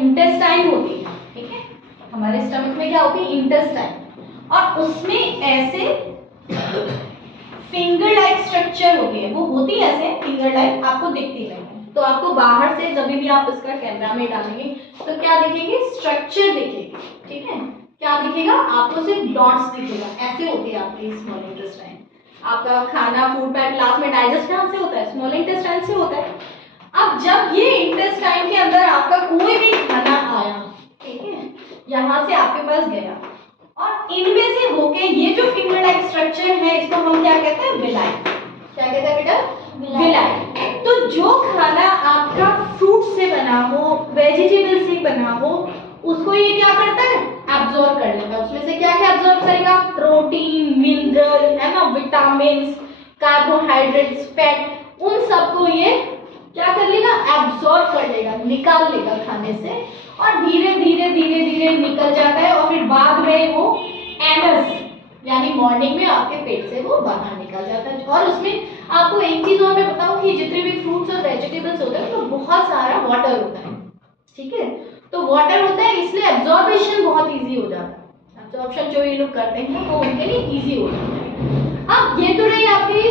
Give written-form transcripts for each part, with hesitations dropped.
Intestine होती है, ठीक है, हमारे स्टमक में क्या होती है, इंटेस्टाइन, और उसमें ऐसे फिंगर लाइक स्ट्रक्चर होती है, वो होती है ऐसे फिंगर लाइक, आपको दिखती नहीं है, तो आपको बाहर से जब भी आप इसका कैमरा में डालेंगे तो क्या दिखेंगे, स्ट्रक्चर दिखेगी, ठीक है, क्या दिखेगा आपको, सिर्फ डॉट्स दिखेगा, ऐसे होती है आपकी स्मॉल इंटेस्टाइन। आपका खाना फूड पैट लास्ट में डाइजेस्ट कहाँ से होता है, स्मॉल इंटेस्टाइन से होता है। अब जब ये इंटेस्टाइन के अंदर आपका कोई भी खाना आया, ठीक है, यहाँ से आपके पास गया, और इनमें से होके ये जो फिंगर लाइक स्ट्रक्चर है इसको हम क्या कहते हैं, विलाई, क्या कहते हैं बेटा, विलाई। तो जो खाना आपका फ्रूट से बना हो, वेजिटेबल से बना हो, उसको ये क्या करता है, एब्जॉर्ब कर लेता है। उसमें से क्या क्या एब्जॉर्ब करेगा, प्रोटीन, मिनरल, है ना, विटामिन, कार्बोहाइड्रेट्स, फैट, उन सबको ये क्या कर लेगा, एब्जॉर्ब कर लेगा, निकाल लेगा खाने से, और धीरे धीरे धीरे धीरे निकल जाता है, और फिर बाद में वो एनस यानी मॉर्निंग में आपके पेट से वो बाहर निकल जाता है। और उसमें आपको एक चीज और मैं बताऊं कि जितने भी फ्रूट्स और वेजिटेबल्स होते हैं तो बहुत सारा वाटर होता है, ठीक है, तो वाटर होता है इसलिए एब्जॉर्बेशन बहुत इजी हो जाता है, एब्जॉर्प्शन जो ये लोग करते हैं वो उनके लिए इजी हो जाता है। अब ये तो रही आपकी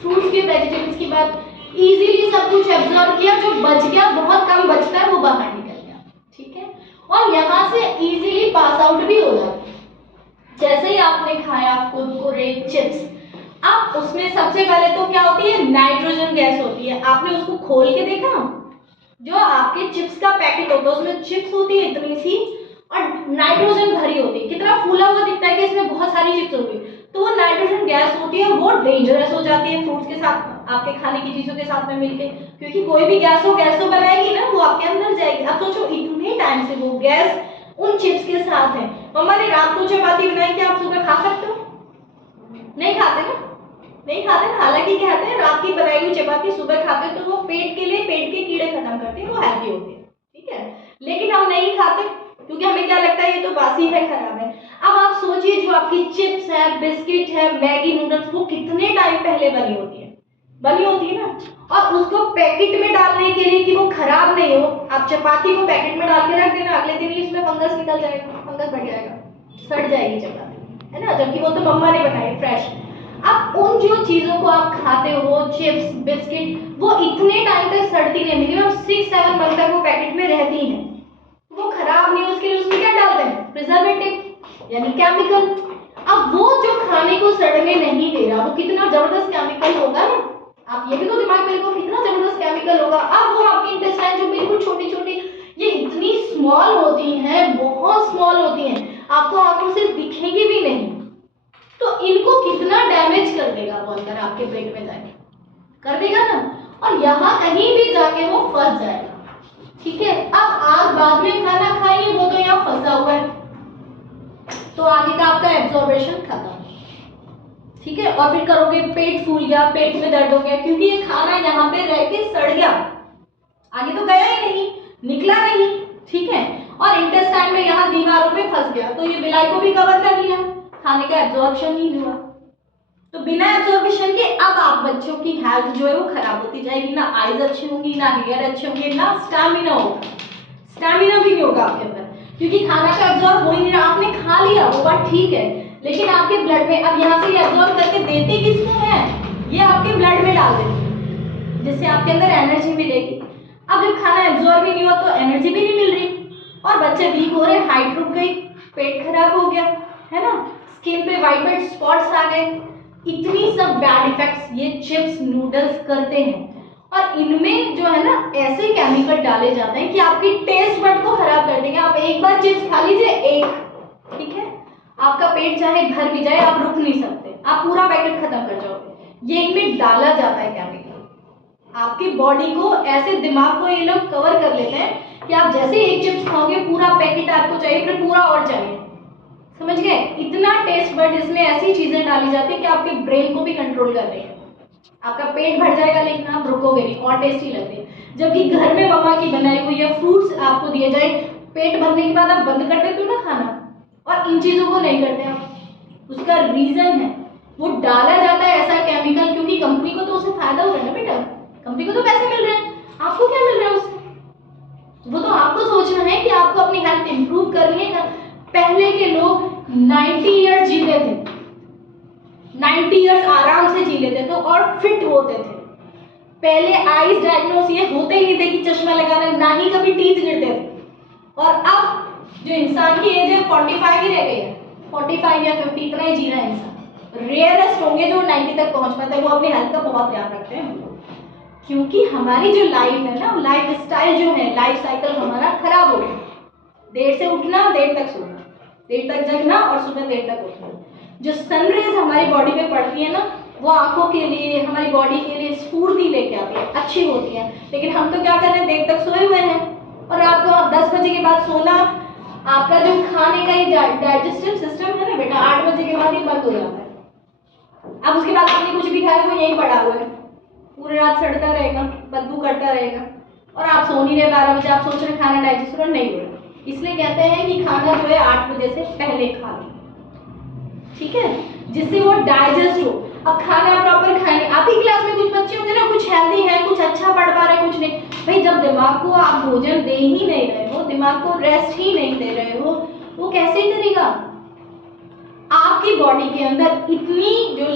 फ्रूट्स के वेजिटेबल्स की बात, इजीली सब कुछ एब्जॉर्ब किया, जो बच गया बहुत कम बचता है वो बाहर निकल गया, ठीक है, और यहाँ से इजीली पास आउट भी हो जाता है। जैसे ही आपने खाया कुरकुरे, चिप्स, अब उसमें सबसे पहले तो क्या होती है, नाइट्रोजन गैस होती है। आपने उसको खोल के देखा, जो आपके चिप्स का पैकेट होता है उसमें चिप्स होती है इतनी सी, और नाइट्रोजन भरी होती है, कितना फूला हुआ दिखता है कि इसमें बहुत सारी चिप्स होगी, तो वो नाइट्रोजन गैस होती है, वो डेंजरस हो जाती है फ्रूट्स के साथ, आपके खाने की चीजों के साथ में मिलके, क्योंकि कोई भी गैस तो बनाएगी ना, वो आपके अंदर जाएगी। अब सोचो इतने टाइम से वो गैस उन चिप्स के साथ है। मम्मा ने रात को चपाती बनाई, क्या आप सुबह खा सकते हो, नहीं खाते ना, नहीं खाते ना, हालांकि कहते हैं रात की बनाई हुई चपाती सुबह खाते तो वो पेट के लिए, पेट के कीड़े खत्म करती है, वो हेल्दी होती है, ठीक है, लेकिन हम नहीं खाते क्योंकि हमें क्या लगता है ये तो बासी है, खराब है। अब आप सोचिए जो आपकी चिप्स है, बिस्किट है, मैगी नूडल्स, वो कितने टाइम पहले बनी होती है ना, और उसको पैकेट में डालने के लिए कि वो खराब नहीं हो, आप चपाती को पैकेट में डाल के रख देना, अगले दिन ही इसमें फंगस निकल जाएगा, फंगस बढ़ जाएगा, सड़ जाएगी चपाती, है ना, जबकि वो तो मम्मा ने बनाई फ्रेश। अब उन जो चीजों को आप खाते हो, चिप्स, बिस्किट, वो इतने टाइम तक सड़ती नहीं, मिनिमम 6-7 मंथ तक वो पैकेट में रहती हैं, वो खराब नहीं, उसके लिए उसमें क्या डालते हैं, प्रिजर्वेटिव यानी केमिकल। अब वो जो खाने को सड़ने नहीं दे रहा, वो कितना जबरदस्त केमिकल होगा ना, आप ये भी तो दिमाग में रखो, कितना जबरदस्त केमिकल होगा। अब वो आपकी इंटेस्टाइन जो बिल्कुल छोटी छोटी, ये इतनी स्मॉल होती हैं, बहुत स्मॉल होती हैं, आपको आंखों से दिखेंगी भी नहीं, तो इनको कितना डैमेज कर देगा वो अंदर आपके पेट में जाके, कर देगा ना, और यहाँ कहीं भी जाके वो फंस जाएगा, ठीक है। अब आप बाद में खाना खाइए, वो तो यहाँ फंसा हुआ है, तो आगे का आपका एब्जॉर्बेशन खत्म, ठीक है, और फिर करोगे पेट फूल गया, पेट में दर्द हो गया, क्योंकि ये खाना यहाँ पे रह के सड़ गया, आगे तो गया ही नहीं, निकला नहीं, ठीक है, और इंटेस्टाइन में यहाँ दीवारों पे फंस गया, तो ये विलाई को भी कवर कर लिया, खाने का एब्जॉर्प्शन नहीं हुआ, तो बिना एब्जॉर्प्शन के अब आप बच्चों की हेल्थ जो है वो खराब होती जाएगी, ना आईज अच्छी होंगी, ना हेयर अच्छे होंगे, ना स्टैमिना होगा, स्टैमिना भी नहीं होगा आपके अंदर, क्योंकि खाना का एब्जॉर्ब हो ही नहीं रहा, आपने खा लिया वो बात ठीक है, लेकिन आपके ब्लड में अब यहाँ से ये एब्जॉर्ब करके देते किसको है, ये आपके ब्लड में डाल देते, जिससे आपके अंदर एनर्जी मिलेगी। अब जब खाना एब्जॉर्ब ही नहीं हुआ तो एनर्जी भी नहीं मिल रही, और बच्चे वीक हो रहे, हाइट रुक गई, पेट खराब हो गया, है ना, स्किन पे वाइट वाइट स्पॉट्स आ गए, इतनी सब बैड इफेक्ट्स ये चिप्स नूडल्स करते हैं। और इनमें जो है ना ऐसे केमिकल डाले जाते हैं कि आपकी टेस्ट बड को खराब कर देंगे। आप एक बार चिप्स खा लीजिए, एक, ठीक है, आपका पेट चाहे भर भी जाए, आप रुक नहीं सकते, आप पूरा पैकेट खत्म कर जाओगे। ये इनमें डाला जाता है केमिकल, आपकी बॉडी को ऐसे, दिमाग को ये लोग कवर कर लेते हैं कि आप जैसे एक चिप्स खाओगे पूरा पैकेट आपको चाहिए, फिर पूरा और चाहिए, समझ गए, इतना टेस्ट बड इसमें ऐसी चीजें डाली जाती है कि आपके ब्रेन को भी कंट्रोल कर रही है, आपका पेट भर जाएगा लेकिन आप रुकोगे नहीं, और टेस्टी लगते हैं। जबकि घर में मम्मा की बनाई हुई या फ्रूट्स आपको दिए जाए, पेट भरने के बाद आप बंद कर देते हो ना खाना, और इन चीजों को नहीं करते आप। उसका रीजन है वो डाला जाता है ऐसा केमिकल, क्योंकि कंपनी को तो उससे फायदा हो रहा है ना बेटा, कंपनी को तो पैसे मिल रहे हैं, आपको क्या मिल रहा है उससे, वो तो आपको सोचना है कि आपको अपनी हेल्थ इंप्रूव करनी है। पहले के लोग 90 ईयर्स जीते थे, 90 ईयर्स आराम से जी लेते थे और फिट होते थे। पहले आईज डायग्नोस ये होते ही नहीं थे कि चश्मा लगाना, ना ही कभी टीथ गिरते थे। और अब जो इंसान की एज है 45 ही रह गई है, 45 या 50 इतना ही जी रहा है इंसान। रेयरेस्ट होंगे जो 90 तक पहुंच पाते हैं, वो अपनी हेल्थ का बहुत ध्यान रखते हैं। क्योंकि हमारी जो लाइफ है ना, लाइफ स्टाइल जो है, लाइफ साइकिल हमारा खराब हो गया। देर से उठना, देर तक सोना, देर तक जगना और सुबह देर तक उठना। जो सनरेज हमारी बॉडी पे पड़ती है ना, वो आंखों के लिए, हमारी बॉडी के लिए स्फूर्ति लेके आती है, अच्छी होती है। लेकिन हम तो क्या कर रहे हैं, देर तक सोए हुए हैं। और रात को 10 बजे के बाद सोना, आपका जो खाने का ये डाइजेस्टिव सिस्टम है ना बेटा, 8 बजे के बाद ये बंद हो जाता है। अब उसके बाद आपने कुछ भी खाया वो यहीं पड़ा हुआ है, पूरी रात सड़ता रहेगा, बदबू करता रहेगा, और आप सो नहीं रहे 12 बजे, आप सोच रहे खाना डाइजेस्ट नहीं हो रहा। इसलिए कहते हैं कि खाना जो है 8 बजे से पहले खा लो, ठीक है, जिससे वो डाइजेस्ट हो। अब खाना प्रॉपर खाएंगे। आप ही क्लास में कुछ बच्चे होंगे ना, कुछ हेल्दी है, कुछ अच्छा पढ़ पा रहे, कुछ नहीं। भाई जब दिमाग को आप भोजन दे ही नहीं रहे हो, दिमाग को रेस्ट ही नहीं दे रहे हो, वो कैसे करेगा? आपकी बॉडी के अंदर इतनी जो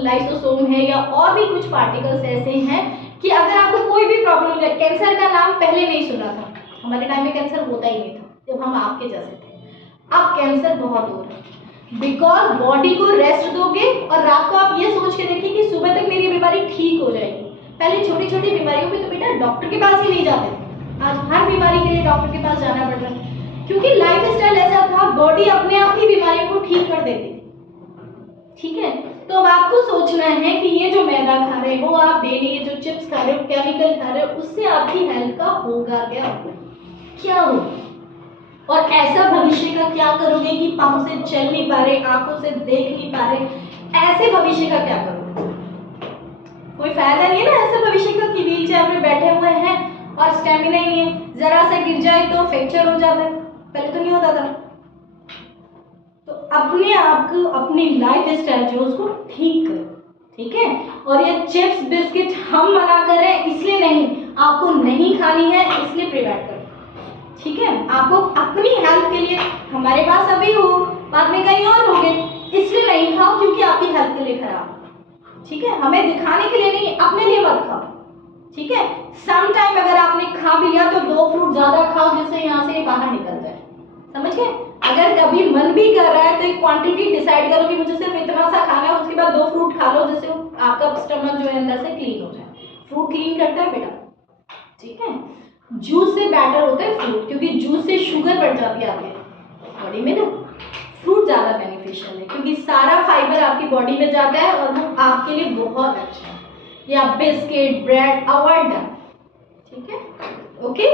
लाइसोसोम है या और भी कुछ पार्टिकल्स ऐसे हैं कि अगर आपको कोई भी प्रॉब्लम हो जाए, कैंसर का नाम पहले नहीं सुना था, हमारे टाइम में कैंसर होता ही नहीं था जब हम आपके जैसे थे। अब कैंसर बहुत हो रहा है बिकॉज बॉडी को रेस्ट दोगे। और रात को आप ये सोच के देखिए कि सुबह तक मेरी बीमारी ठीक हो जाएगी। पहले छोटी छोटी बीमारियों में तो बेटा डॉक्टर के पास ही नहीं जाते थे, आज हर बीमारी के लिए डॉक्टर के पास जाना पड़ रहा है, क्योंकि लाइफ स्टाइल ऐसा था, बॉडी अपने आप ही बीमारियों को ठीक कर देती थी। ठीक है, तो अब आपको सोचना है कि ये जो मैदा खा रहे हो आप डेली, ये जो चिप्स खा रहे हो, केमिकल खा रहे हो, उससे आपकी हेल्थ का होगा क्या होगा? और ऐसा भविष्य का क्या करोगे कि पाँव से चल नहीं पा रहे, आंखों से देख नहीं पा रहे, ऐसे भविष्य का क्या करोगे? कोई फायदा नहीं है ना ऐसे भविष्य का कि व्हील चेयर में बैठे हुए हैं और स्टेमिना ही नहीं है, जरा सा गिर जाए तो फ्रैक्चर हो जाता है, पहले तो नहीं होता था। तो अपने आप को, अपनी लाइफ स्टाइल जो उसको ठीक करो, ठीक है। और ये चिप्स बिस्किट हम मना कर रहे हैं इसलिए नहीं, आपको नहीं खानी है इसलिए प्रिवेंट करो, ठीक है। आपको अपनी हेल्थ के लिए, हमारे पास अभी हो, बाद में कहीं और होगे, इसलिए नहीं खाओ क्योंकि आपकी हेल्थ के लिए खराब, ठीक है। हमें दिखाने के लिए नहीं, अपने लिए मत खाओ, ठीक है। सम टाइम अगर आपने खा भी लिया तो 2 फ्रूट ज्यादा खाओ जिससे यहाँ से बाहर निकल जाए, समझ गए। अगर कभी मन भी कर रहा है तो एक क्वांटिटी डिसाइड करो कि मुझे सिर्फ इतना सा खाना है, उसके बाद 2 फ्रूट खा लो जिससे आपका स्टमक जो है अंदर से क्लीन हो जाए। फ्रूट क्लीन करता है बेटा, ठीक है। जूस से बेटर होता है फ्रूट, क्योंकि जूस से शुगर बढ़ जाती है आपके बॉडी में ना। फ्रूट ज़्यादा बेनिफिशियल है क्योंकि सारा फाइबर आपकी बॉडी में जाता है और वो आपके लिए बहुत अच्छा है। या बिस्किट, ब्रेड अवॉइड दैट, ठीक है, ओके।